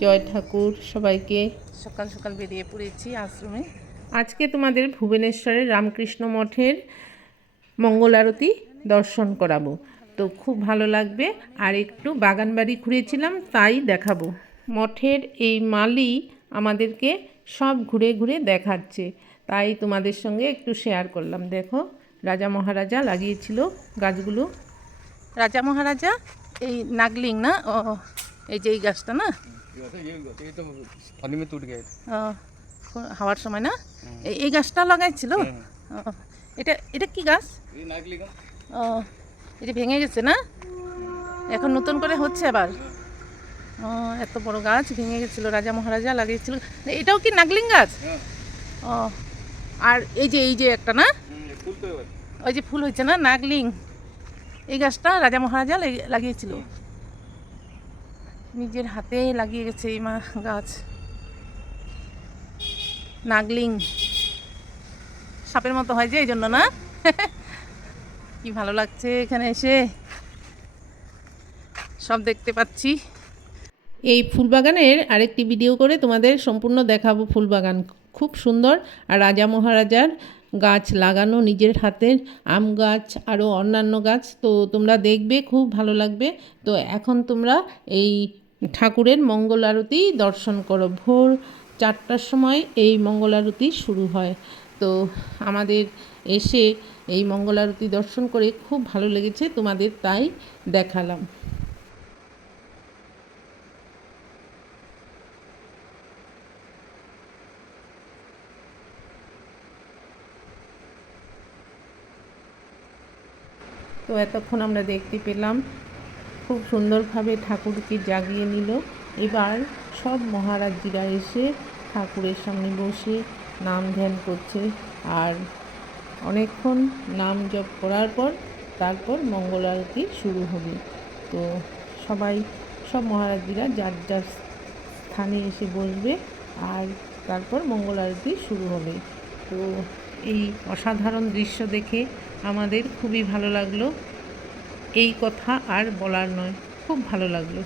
জয় ঠাকুর সবাইকে। সকাল সকাল বেরিয়ে পড়েছি আশ্রমে। আজকে তোমাদের ভুবনেশ্বরের রামকৃষ্ণ মঠের মঙ্গল আরতি দর্শন করাবো। তো খুব ভালো লাগবে আর একটু বাগান বাড়ি ঘুরেছিলাম তাই দেখাবো। মঠের এই মালি আমাদেরকে সব ঘুরে ঘুরে দেখাচ্ছে তাই তোমাদের সঙ্গে একটু শেয়ার করলাম। দেখো রাজা মহারাজা লাগিয়েছিল গাছগুলো। রাজা মহারাজা এই নাগলিং না? ও এই যে এই গাছটা না? হাওয়ার সময় না? এই গাছটা লাগাইছিল? এটা এটা কি গাছ? ও এটা ভেঙে গেছে না? এখন নতুন করে হচ্ছে আবার? ও এত বড় গাছ ভেঙে গেছিল রাজা মহারাজা লাগিয়েছিল। এটাও কি নাগলিং গাছ? ও আর এই যে এই যে একটা না? ওই যে ফুল হয়েছে না নাগলিং এই গাছটা রাজা মহারাজা লাগিয়েছিল। নিজের হাতে লাগিয়ে গেছে এই মা গাছ। নাগলিং। সাপের মতো হয় যে এই জন্য না? কি ভালো লাগছে এখানে এসে। সব দেখতে পাচ্ছি। এই ফুলবাগানের আরেকটি ভিডিও করে তোমাদের সম্পূর্ণ দেখাবো ফুলবাগান। খুব সুন্দর। আর রাজা মহারাজার গাছ লাগানো, নিজের হাতের আম গাছ, আরও অন্যান্য গাছ। তো তোমরা দেখবে, খুব ভালো লাগবে। তো এখন তোমরা এই ঠাকুরের মঙ্গল আরতি, দর্শন করো ভোর চারটার সময় এই মঙ্গল আরতি শুরু হয়। তো আমাদের এসে এই মঙ্গল আরতি দর্শন করে খুব ভালো লেগেছে, তোমাদের তাই দেখালাম। তো এতক্ষণ আমরা দেখতে পেলাম খুব সুন্দরভাবে ঠাকুরকে জাগিয়ে নিল। এবার সব মহারাজজিরা এসে ঠাকুরের সামনে বসে নাম ধ্যান করছে। আর অনেকক্ষণ নাম জপ করার পর তারপর মঙ্গল আরতি শুরু হবে। তো সবাই, সব মহারাজজিরা যার যার স্থানে এসে বসবে আর তারপর মঙ্গল আরতি শুরু হবে। তো এই অসাধারণ দৃশ্য দেখে আমাদের খুবই ভালো লাগল। এই কথা আর বলার নয়। খুব ভালো লাগল।